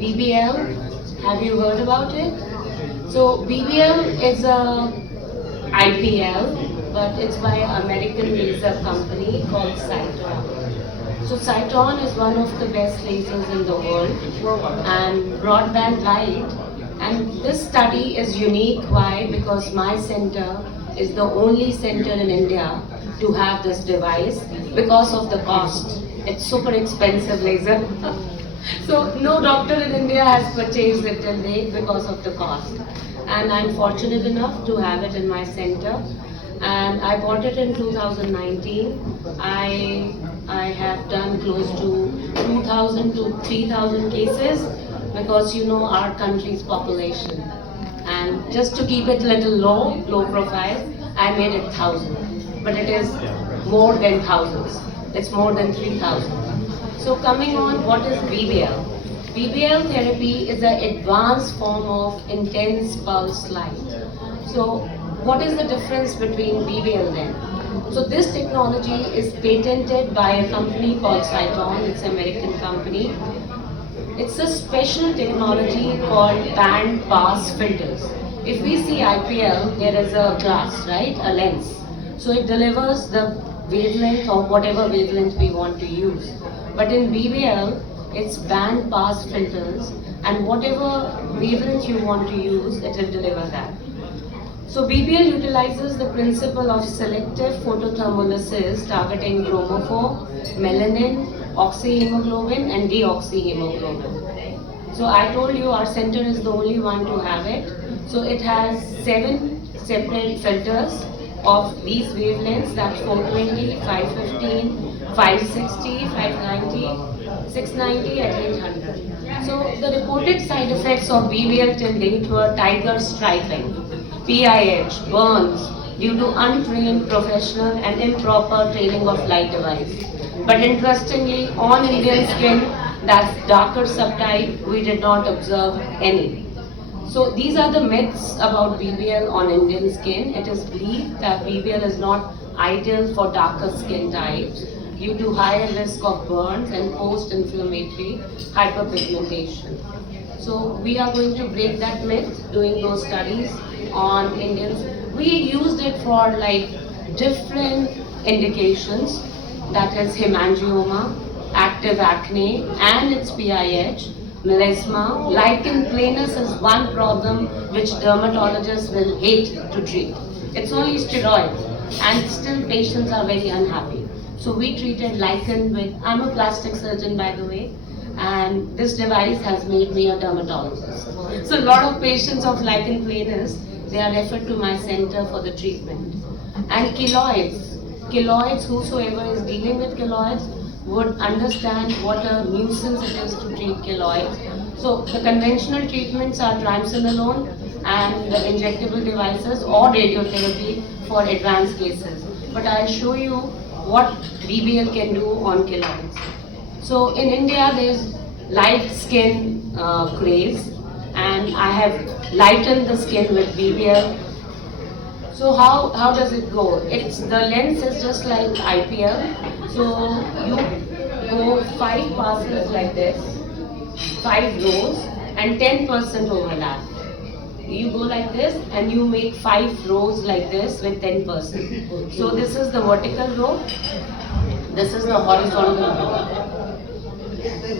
BBL, have you heard about it? So BBL is a IPL, but it's by an American laser company called Sciton. So Sciton is one of the best lasers in the world and broadband light. And this study is unique. Why? Because my center is the only center in India to have this device because of the cost. It's super expensive laser. So no doctor in India has purchased it till date because of the cost. And I'm fortunate enough to have it in my center. And I bought it in 2019. I have done close to 2,000 to 3,000 cases because you know our country's population. And just to keep it little low profile, I made it 1,000. But it is more than thousands. It's more than 3,000. So coming on, what is BBL? BBL therapy is an advanced form of intense pulse light. So what is the difference between BBL then? So this technology is patented by a company called Sciton. It's an American company. It's a special technology called band pass filters. If we see IPL, there is a glass, right? A lens. So it delivers the wavelength or whatever wavelength we want to use. But in BBL, it's band pass filters, and whatever wavelength you want to use, it will deliver that. So BBL utilizes the principle of selective photothermolysis targeting chromophore, melanin, oxyhemoglobin and deoxyhemoglobin. So I told you our center is the only one to have it. So it has 7 separate filters of these wavelengths, that's 420, 515, 560, 590, 690 and 800. So the reported side effects of BBL till date were tiger striping, PIH, burns due to untrained professional and improper training of light device. But interestingly, on Indian skin, that's darker subtype, we did not observe any. So these are the myths about BBL on Indian skin. It is believed that BBL is not ideal for darker skin types due to higher risk of burns and post-inflammatory hyperpigmentation. So we are going to break that myth doing those studies on Indians. We used it for like different indications, that is hemangioma, active acne and its PIH, melasma. Lichen planus is one problem which dermatologists will hate to treat. It's only steroids and still patients are very unhappy. So we treated lichen with, I'm a plastic surgeon by the way, and this device has made me a dermatologist. So a lot of patients of lichen planus, they are referred to my center for the treatment. And keloids, whosoever is dealing with keloids would understand what a nuisance it is to treat keloids. So the conventional treatments are triamcinolone and the injectable devices or radiotherapy for advanced cases. But I'll show you what BBL can do on keloids. So in India there's light skin craze, and I have lightened the skin with BBL. So how does it go? The lens is just like IPL. So you go 5 passes like this, 5 rows and 10% overlap. You go like this and you make 5 rows like this with 10%. So this is the vertical row, this is the horizontal row.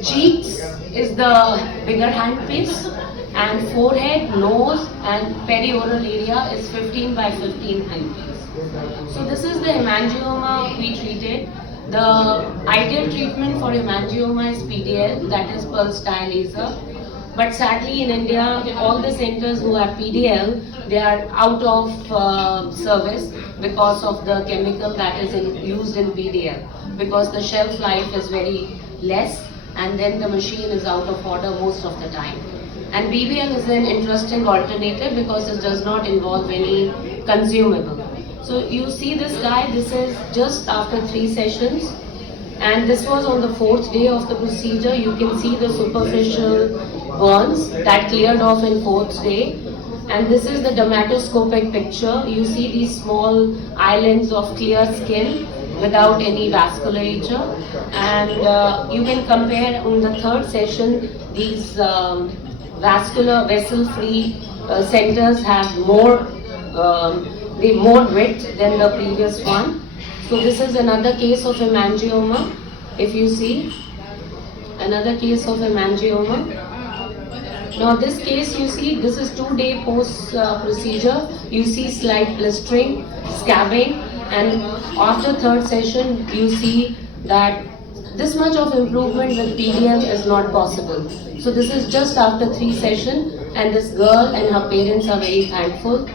Cheeks is the bigger handpiece, and forehead, nose and perioral area is 15 by 15 handpiece. So this is the hemangioma we treated. The ideal treatment for hemangioma is PDL, that is pulse dye laser. But sadly in India, all the centers who have PDL, they are out of service because of the chemical that is used in PDL. Because the shelf life is very less and then the machine is out of order most of the time. And BBL is an interesting alternative because it does not involve any consumable. So you see this guy, this is just after 3 sessions. And this was on the 4th day of the procedure. You can see the superficial burns that cleared off in 4th day. And this is the dermatoscopic picture. You see these small islands of clear skin without any vasculature. And you can compare on the 3rd session these vascular vessel-free centers have more width than the previous one. So this is another case of hemangioma. If you see, another case of hemangioma. Now this case, you see, this is 2-day post procedure. You see slight blistering, scabbing, and after third session, you see that this much of improvement with PDL is not possible. So this is just after 3 sessions, and this girl and her parents are very thankful.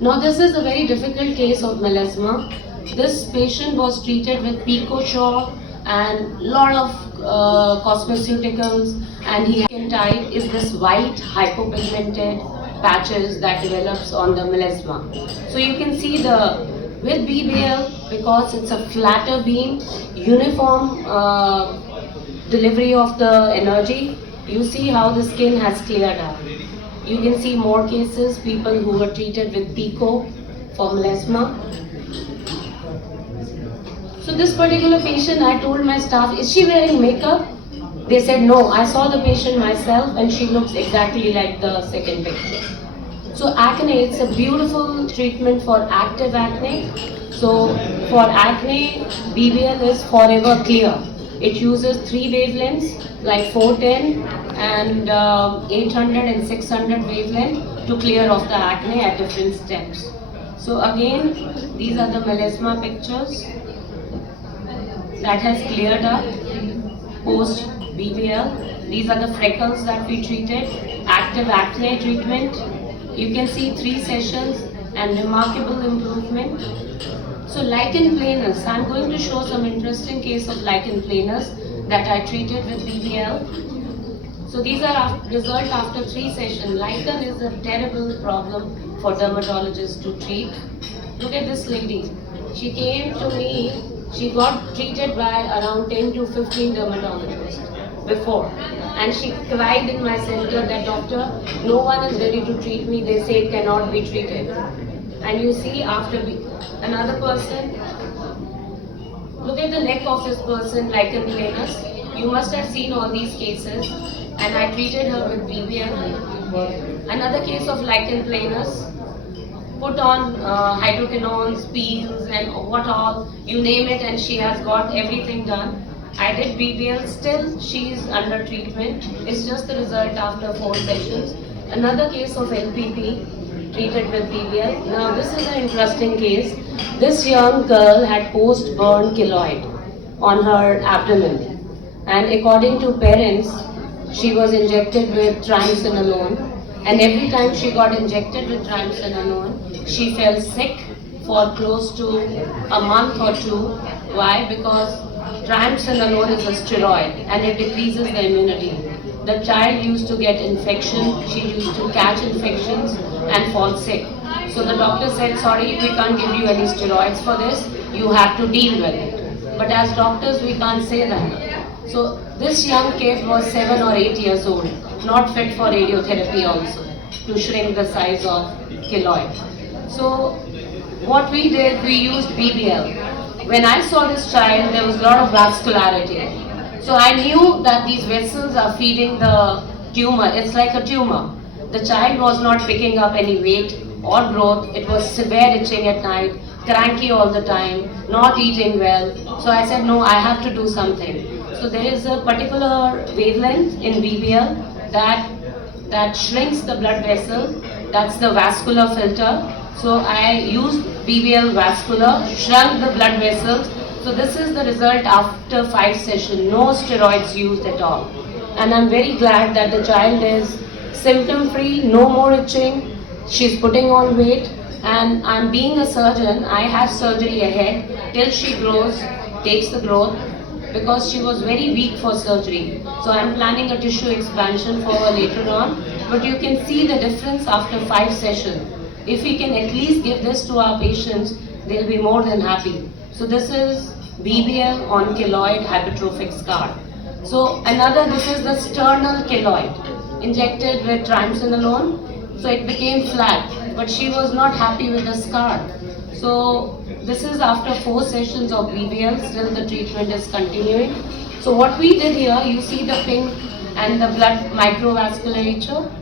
Now this is a very difficult case of melasma. This patient was treated with PicoSure and lot of cosmeceuticals, and he type is this white hypopigmented patches that develops on the melasma. So you can see with BBL, because it's a flatter beam, uniform delivery of the energy, you see how the skin has cleared up. You can see more cases, people who were treated with Pico for melasma. So this particular patient, I told my staff, is she wearing makeup? They said, no, I saw the patient myself and she looks exactly like the second picture. So acne, it's a beautiful treatment for active acne. So for acne, BBL is forever clear. It uses 3 wavelengths like 410 and 800 and 600 wavelength to clear off the acne at different steps. So again, these are the melasma pictures that has cleared up post BBL. These are the freckles that we treated, active acne treatment. You can see 3 sessions and remarkable improvement. So lichen planus, I'm going to show some interesting case of lichen planus that I treated with BBL. So these are results after 3 sessions. Lichen is a terrible problem for dermatologists to treat. Look at this lady. She came to me, she got treated by around 10 to 15 dermatologists before. And she cried in my center that, doctor, no one is ready to treat me. They say it cannot be treated. And you see after another person, look at the neck of this person, lichen planus. You must have seen all these cases. And I treated her with BBL. Another case of lichen planus. Put on hydroquinones, peels and what all, you name it, and she has got everything done. I did BBL, still she is under treatment. It's just the result after 4 sessions. Another case of LPP treated with BBL. Now this is an interesting case. This young girl had post-burn keloid on her abdomen, and according to parents, she was injected with triamcinolone. And every time she got injected with triamcinolone, she felt sick for close to a month or 2. Why? Because triamcinolone is a steroid and it decreases the immunity. The child used to get infection, she used to catch infections and fall sick. So the doctor said, sorry, we can't give you any steroids for this, you have to deal with it. But as doctors, we can't say that. So this young kid was 7 or 8 years old, not fit for radiotherapy also, to shrink the size of keloid. So what we did, we used BBL. When I saw this child, there was a lot of vascularity. So I knew that these vessels are feeding the tumor. It's like a tumor. The child was not picking up any weight or growth. It was severe itching at night, cranky all the time, not eating well. So I said, no, I have to do something. So there is a particular wavelength in BBL that shrinks the blood vessel. That's the vascular filter. So I used BBL vascular, shrunk the blood vessels. So this is the result after 5 sessions, no steroids used at all. And I'm very glad that the child is symptom free, no more itching, she's putting on weight, and I'm being a surgeon, I have surgery ahead till she grows, takes the growth, because she was very weak for surgery. So I'm planning a tissue expansion for her later on, but you can see the difference after 5 sessions. If we can at least give this to our patients, they'll be more than happy. So this is BBL on keloid hypertrophic scar. So this is the sternal keloid, injected with triamcinolone. So it became flat, but she was not happy with the scar. So this is after 4 sessions of BBL, still the treatment is continuing. So what we did here, you see the pink and the blood microvasculature.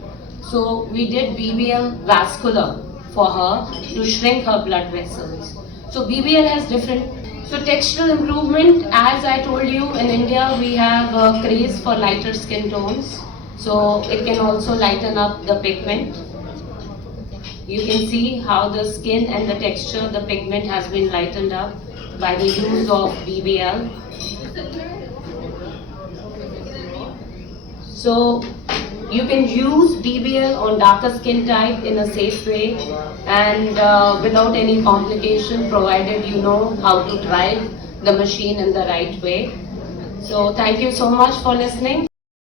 So we did BBL vascular for her to shrink her blood vessels. So BBL has different. So textural improvement, as I told you, in India we have a craze for lighter skin tones. So it can also lighten up the pigment. You can see how the skin and the texture, the pigment has been lightened up by the use of BBL. So you can use BBL on darker skin type in a safe way and without any complication, provided you know how to drive the machine in the right way. So thank you so much for listening.